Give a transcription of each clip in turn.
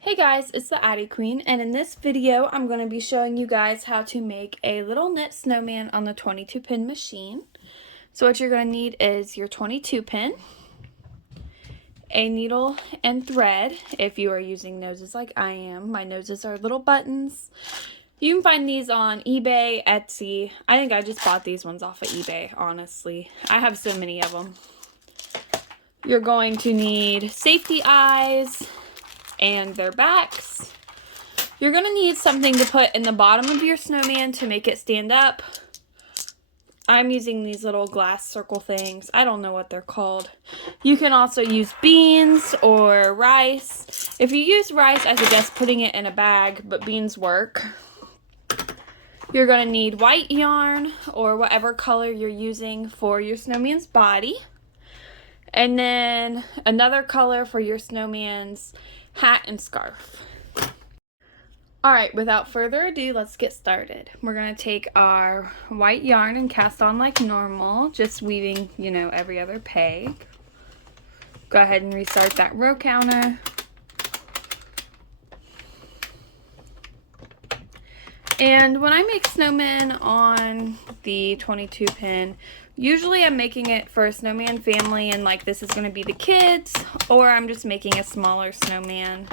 Hey guys, it's the Addi Queen, and in this video I'm going to be showing you guys how to make a little knit snowman on the 22 pin machine. So what you're going to need is your 22 pin, a needle and thread if you are using noses like I am. My noses are little buttons. You can find these on eBay, Etsy. I think I just bought these ones off of eBay, honestly. I have so many of them. You're going to need safety eyes and their backs. You're going to need something to put in the bottom of your snowman to make it stand up. I'm using these little glass circle things. I don't know what they're called. You can also use beans or rice. If you use rice, I suggest putting it in a bag, but beans work. You're going to need white yarn or whatever color you're using for your snowman's body. And then another color for your snowman's hat and scarf. Alright, without further ado, let's get started. We're going to take our white yarn and cast on like normal, just weaving, every other peg. Go ahead and restart that row counter. And when I make snowmen on the 22 pin, usually I'm making it for a snowman family and like this is going to be the kids, or I'm just making a smaller snowman.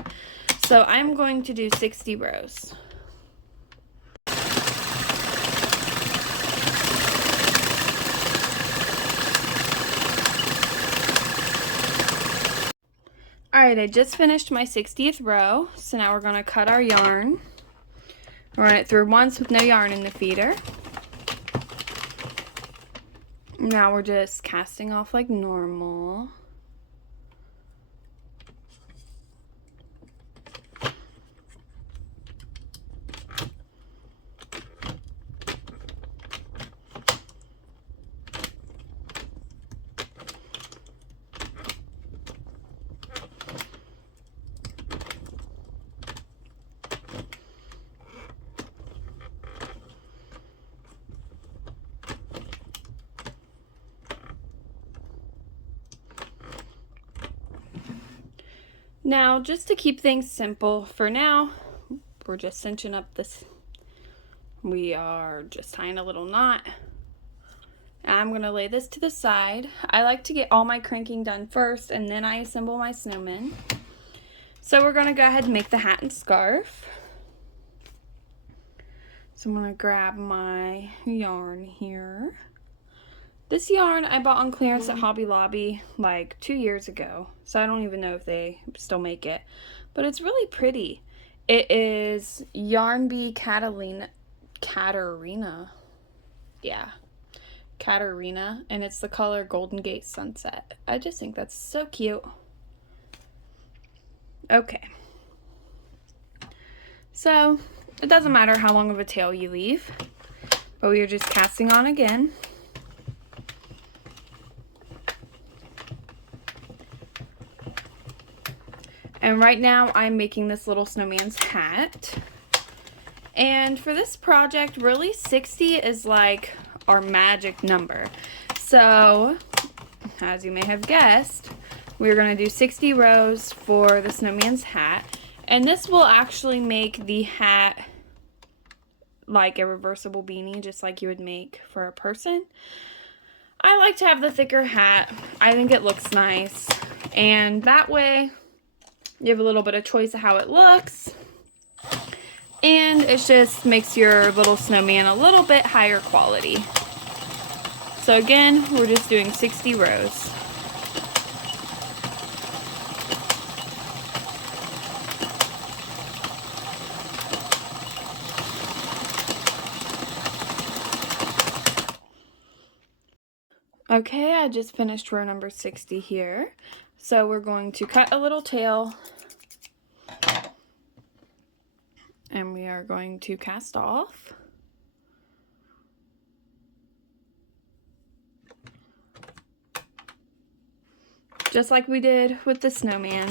So I'm going to do 60 rows. Alright, I just finished my 60th row, so now we're going to cut our yarn. Run it through once with no yarn in the feeder. Now we're just casting off like normal. Now, just to keep things simple for now, we're just cinching up this. We are just tying a little knot. I'm going to lay this to the side. I like to get all my cranking done first and then I assemble my snowmen. So we're going to go ahead and make the hat and scarf. So I'm going to grab my yarn here. This yarn I bought on clearance at Hobby Lobby like 2 years ago, so I don't even know if they still make it, but it's really pretty. It is Yarn Bee Catarina, yeah, Catarina, and it's the color Golden Gate Sunset. I just think that's so cute. Okay, so it doesn't matter how long of a tail you leave, but we are just casting on again. And right now I'm making this little snowman's hat. And for this project, really 60 is like our magic number. So, as you may have guessed, we're going to do 60 rows for the snowman's hat. And this will actually make the hat like a reversible beanie, just like you would make for a person. I like to have the thicker hat. I think it looks nice. And that way, you have a little bit of choice of how it looks. And it just makes your little snowman a little bit higher quality. So again, we're just doing 60 rows. Okay, I just finished row number 60 here. So we're going to cut a little tail and we are going to cast off. Just like we did with the snowman,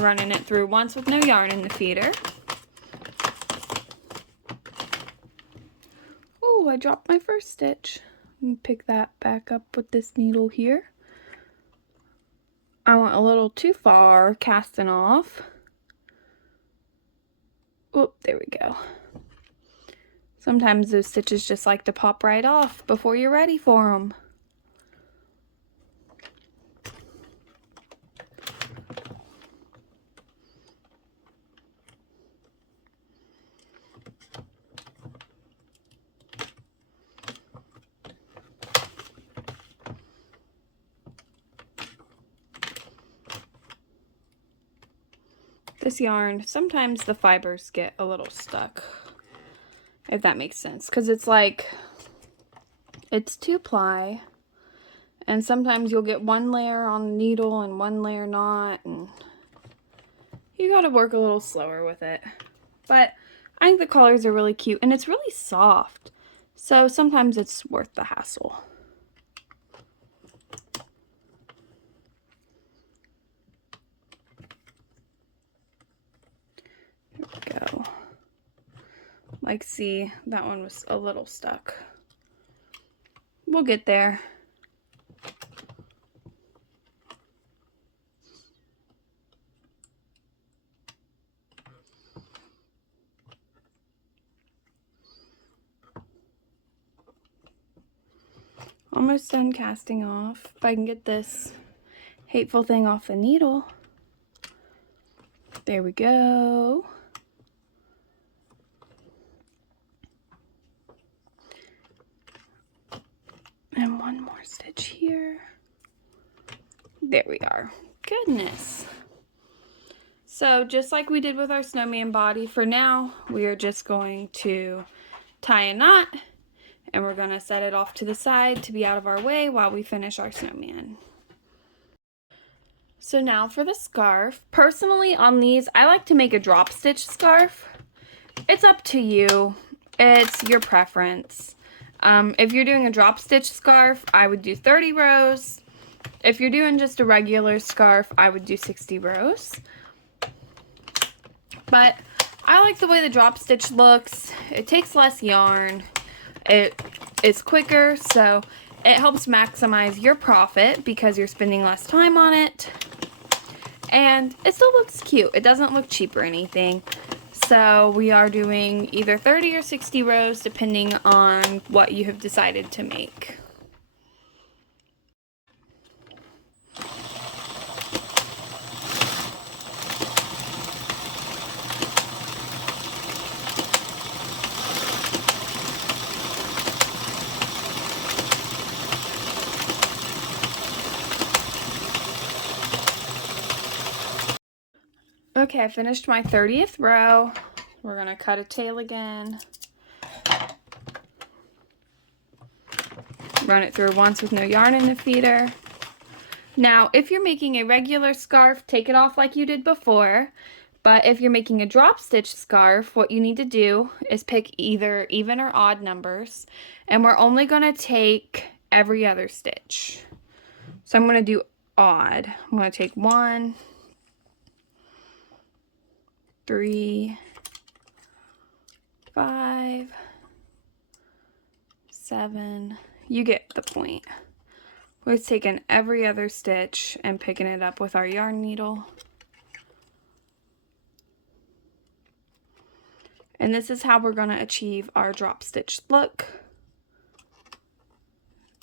running it through once with no yarn in the feeder. Oh, I dropped my first stitch. Let me pick that back up with this needle here. I went a little too far casting off. Oh, there we go. Sometimes those stitches just like to pop right off before you're ready for them. This yarn, sometimes the fibers get a little stuck, if that makes sense, because it's like, it's 2-ply, and sometimes you'll get one layer on the needle and one layer not, and you gotta work a little slower with it. But I think the colors are really cute, and it's really soft, so sometimes it's worth the hassle. There we go. Like, see, that one was a little stuck. We'll get there. Almost done casting off. If I can get this hateful thing off the needle. There we go. And one more stitch here. There we are. Goodness. So just like we did with our snowman body, for now, we are just going to tie a knot, and we're going to set it off to the side to be out of our way while we finish our snowman. So now for the scarf. Personally, on these, I like to make a drop stitch scarf. It's up to you. It's your preference. If you're doing a drop stitch scarf, I would do 30 rows. If you're doing just a regular scarf, I would do 60 rows. But I like the way the drop stitch looks. It takes less yarn. It's quicker, so it helps maximize your profit because you're spending less time on it. And it still looks cute. It doesn't look cheap or anything. So we are doing either 30 or 60 rows depending on what you have decided to make. Okay, I finished my 30th row. We're gonna cut a tail again. Run it through once with no yarn in the feeder. Now, if you're making a regular scarf, take it off like you did before. But if you're making a drop stitch scarf, what you need to do is pick either even or odd numbers. And we're only gonna take every other stitch. So I'm gonna do odd. I'm gonna take 1, 3, 5, 7. You get the point. We're taking every other stitch and picking it up with our yarn needle. And this is how we're going to achieve our drop stitch look,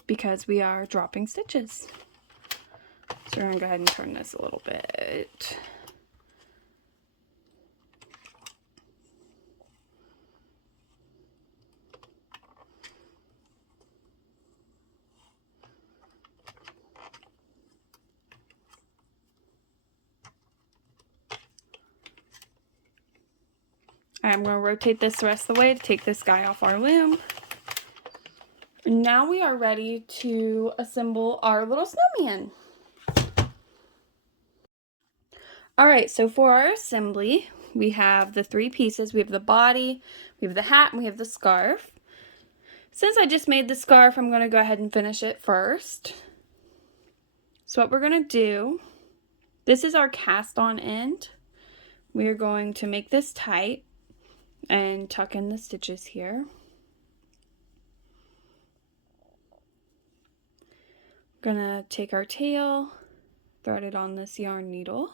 because we are dropping stitches. So we're going to go ahead and turn this a little bit. I'm going to rotate this the rest of the way to take this guy off our loom. And now we are ready to assemble our little snowman. Alright, so for our assembly, we have the 3 pieces. We have the body, we have the hat, and we have the scarf. Since I just made the scarf, I'm going to go ahead and finish it first. So what we're going to do, this is our cast on end. We are going to make this tight and tuck in the stitches here. We're gonna take our tail, thread it on this yarn needle.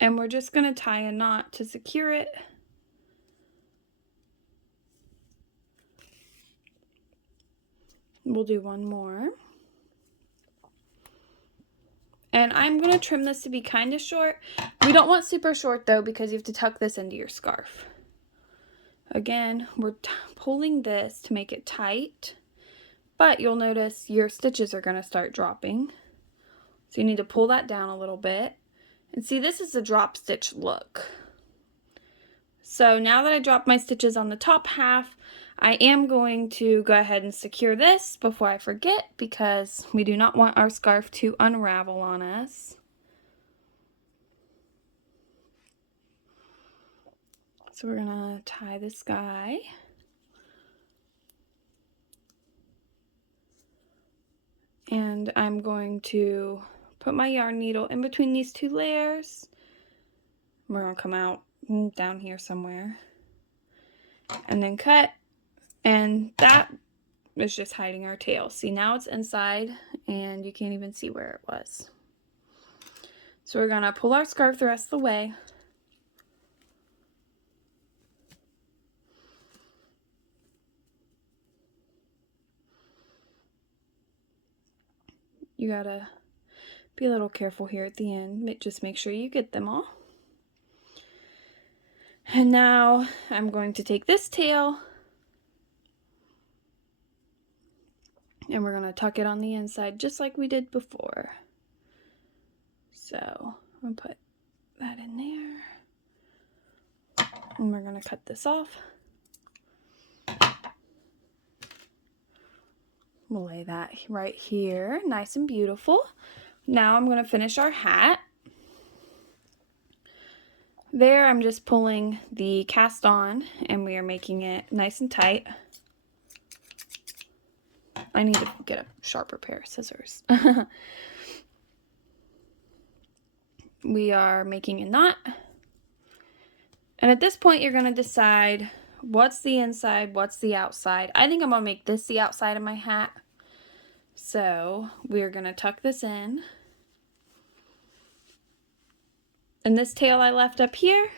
And we're just going to tie a knot to secure it. We'll do one more. And I'm going to trim this to be kind of short. We don't want super short though, because you have to tuck this into your scarf. Again, we're pulling this to make it tight, but you'll notice your stitches are going to start dropping. So you need to pull that down a little bit. And see, this is a drop stitch look. So now that I dropped my stitches on the top half, I am going to go ahead and secure this before I forget, because we do not want our scarf to unravel on us. So we're gonna tie this guy. And I'm going to put my yarn needle in between these two layers. We're gonna come out down here somewhere. And then cut. And that is just hiding our tail. See, now it's inside and you can't even see where it was. So we're gonna pull our scarf the rest of the way. You gotta be a little careful here at the end. Just make sure you get them all. And now I'm going to take this tail and we're gonna tuck it on the inside just like we did before. So I'm gonna put that in there. And we're gonna cut this off. We'll lay that right here, nice and beautiful. Now I'm going to finish our hat. There I'm just pulling the cast on and we are making it nice and tight. I need to get a sharper pair of scissors. We are making a knot. And at this point you're going to decide what's the inside, what's the outside. I think I'm going to make this the outside of my hat. So we're going to tuck this in. And this tail I left up here,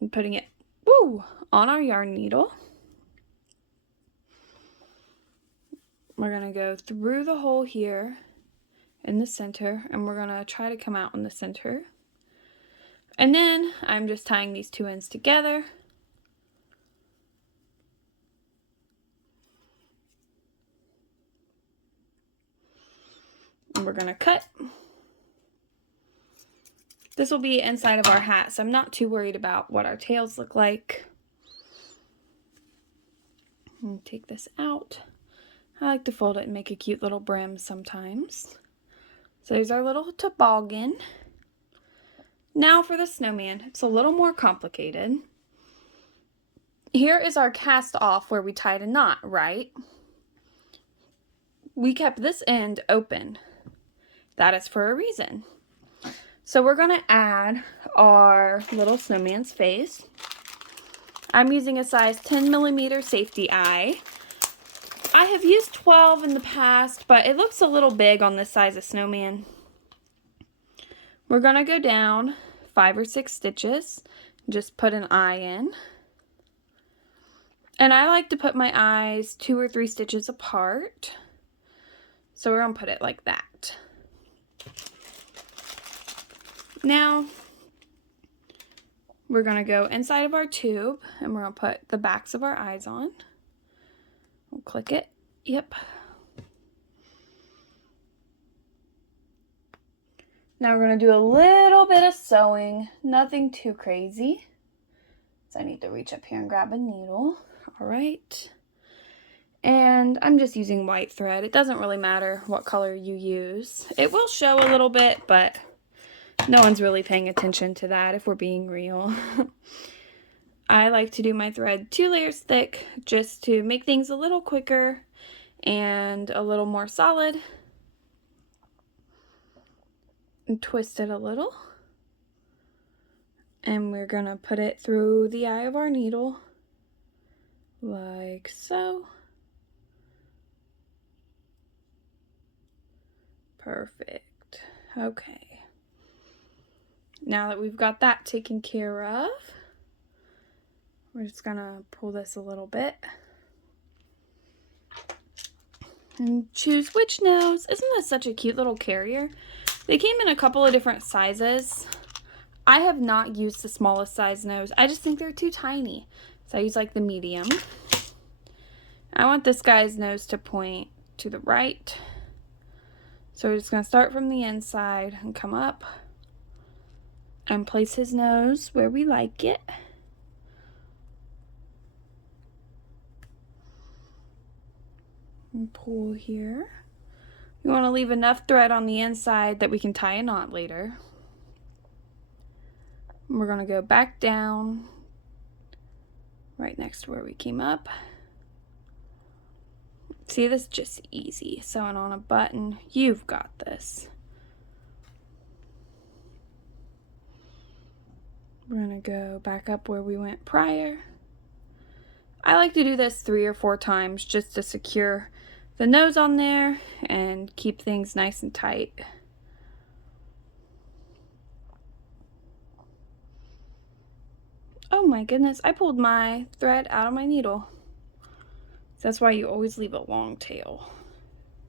I'm putting it on our yarn needle. We're going to go through the hole here in the center, and we're going to try to come out in the center. And then I'm just tying these two ends together. And we're going to cut. This will be inside of our hat, so I'm not too worried about what our tails look like. And take this out. I like to fold it and make a cute little brim sometimes. So there's our little toboggan. Now for the snowman. It's a little more complicated. Here is our cast off where we tied a knot, right? We kept this end open. That is for a reason. So we're going to add our little snowman's face. I'm using a size 10mm safety eye. I have used 12 in the past, but it looks a little big on this size of snowman. We're going to go down 5 or 6 stitches, just put an eye in. And I like to put my eyes 2 or 3 stitches apart. So we're going to put it like that. Now, we're going to go inside of our tube and we're going to put the backs of our eyes on. We'll click it. Yep. Now we're going to do a little bit of sewing, nothing too crazy. So I need to reach up here and grab a needle. All right. And I'm just using white thread. It doesn't really matter what color you use. It will show a little bit, but no one's really paying attention to that if we're being real. I like to do my thread 2 layers thick just to make things a little quicker and a little more solid. And twist it a little. And we're going to put it through the eye of our needle like so. Perfect. Okay. Now that we've got that taken care of, we're just gonna pull this a little bit and choose which nose. Isn't this such a cute little carrier? They came in a couple of different sizes. I have not used the smallest size nose. I just think they're too tiny. So I use like the medium. I want this guy's nose to point to the right. So we're just gonna start from the inside and come up and place his nose where we like it. And pull here. You want to leave enough thread on the inside that we can tie a knot later. And we're going to go back down right next to where we came up. See, this is just easy. Sewing on a button, you've got this. We're going to go back up where we went prior. I like to do this 3 or 4 times just to secure the nose on there and keep things nice and tight. Oh my goodness, I pulled my thread out of my needle. That's why you always leave a long tail,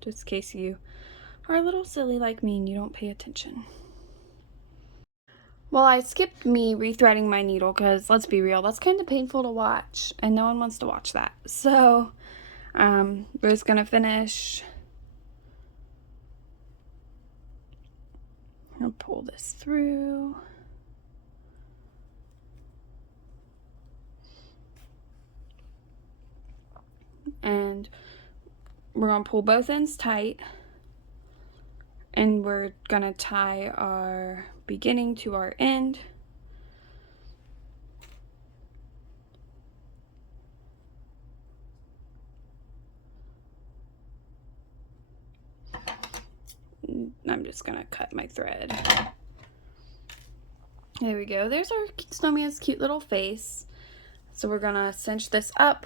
just in case you are a little silly like me and you don't pay attention. Well, I skipped me rethreading my needle because, let's be real, that's kind of painful to watch, and no one wants to watch that. So, we're just going to finish. I'll pull this through. And we're going to pull both ends tight. And we're going to tie our beginning to our end. I'm just going to cut my thread. There we go. There's our snowman's cute little face. So we're going to cinch this up.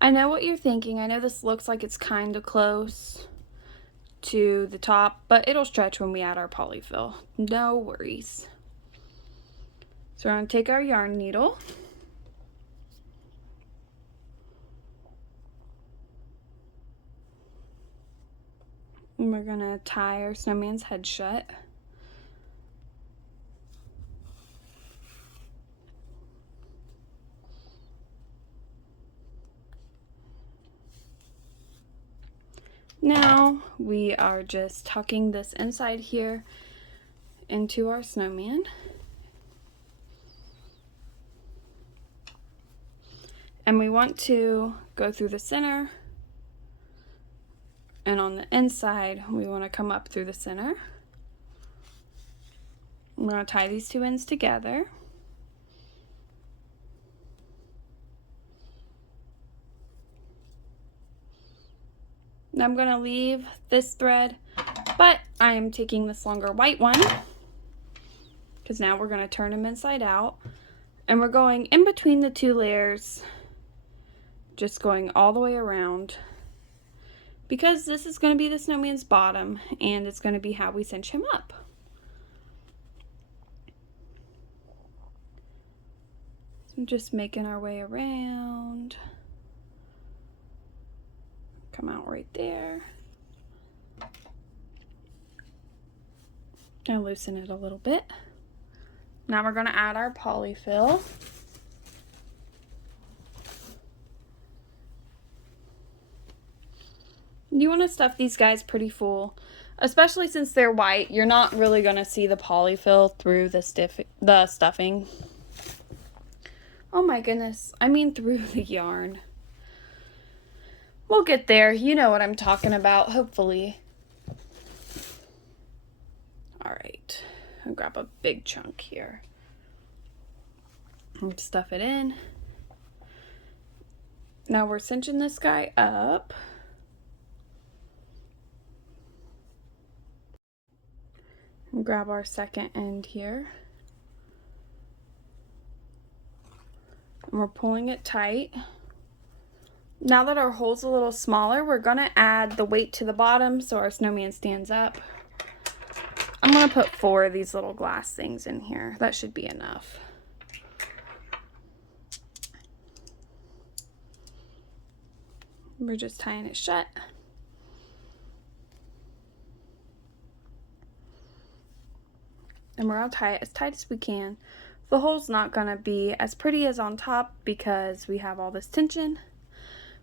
I know what you're thinking. I know this looks like it's kind of close to the top, but it'll stretch when we add our polyfill. No worries. So we're going to take our yarn needle. And we're going to tie our snowman's head shut. Now we are just tucking this inside here into our snowman. And we want to go through the center, and on the inside we want to come up through the center. We're going to tie these 2 ends together. Now I'm going to leave this thread, but I am taking this longer white one because now we're going to turn them inside out, and we're going in between the 2 layers, just going all the way around, because this is going to be the snowman's bottom and it's going to be how we cinch him up. So I'm just making our way around. Come out right there. And loosen it a little bit. Now we're going to add our polyfill. You want to stuff these guys pretty full, especially since they're white. You're not really going to see the polyfill through the stuffing. Oh my goodness, I mean through the yarn. We'll get there. You know what I'm talking about, hopefully. All right, I'll grab a big chunk here. And stuff it in. Now we're cinching this guy up. And grab our second end here. And we're pulling it tight. Now that our hole's a little smaller, we're going to add the weight to the bottom so our snowman stands up. I'm I'm going to put 4 of these little glass things in here. That should be enough. We're just tying it shut. And we're going to tie it as tight as we can. The hole's not going to be as pretty as on top because we have all this tension.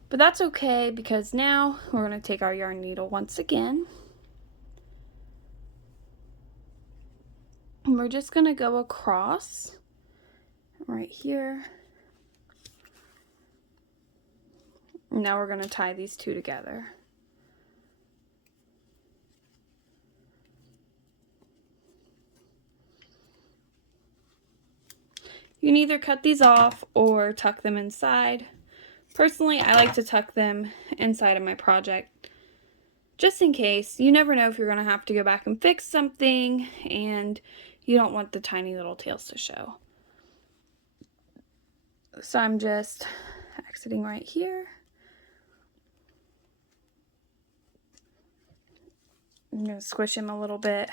But that's okay because now we're going to take our yarn needle once again. And we're just going to go across right here. Now we're going to tie these 2 together. You can either cut these off or tuck them inside. Personally, I like to tuck them inside of my project just in case. You never know if you're going to have to go back and fix something and you don't want the tiny little tails to show. So I'm just exiting right here. I'm going to squish him a little bit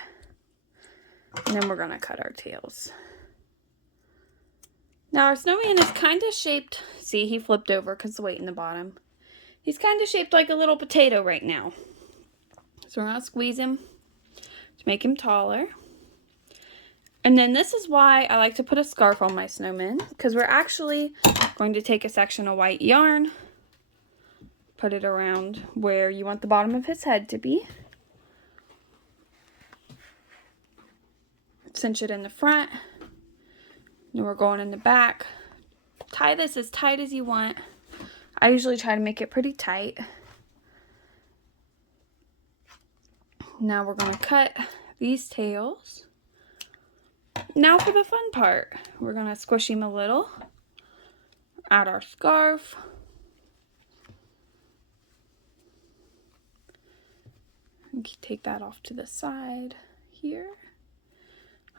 and then we're going to cut our tails. Now our snowman is kind of shaped, see, he flipped over because of the weight in the bottom. He's kind of shaped like a little potato right now. So we're going to squeeze him to make him taller. And then this is why I like to put a scarf on my snowman, because we're actually going to take a section of white yarn, put it around where you want the bottom of his head to be. Cinch it in the front. Then we're going in the back. Tie this as tight as you want. I usually try to make it pretty tight. Now we're going to cut these tails. Now for the fun part. We're going to squish him a little. Add our scarf. Take that off to the side here.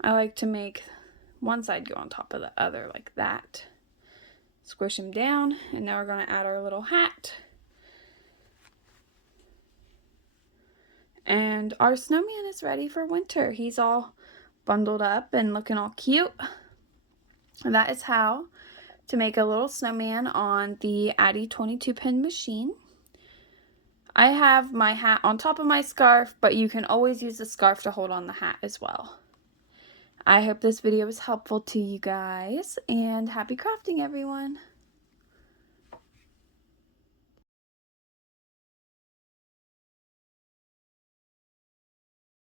I like to make one side go on top of the other like that. Squish him down, and now we're going to add our little hat. And our snowman is ready for winter. He's all bundled up and looking all cute. And that is how to make a little snowman on the Addi 22 pin machine. I have my hat on top of my scarf, but you can always use the scarf to hold on the hat as well. I hope this video was helpful to you guys, and happy crafting, everyone!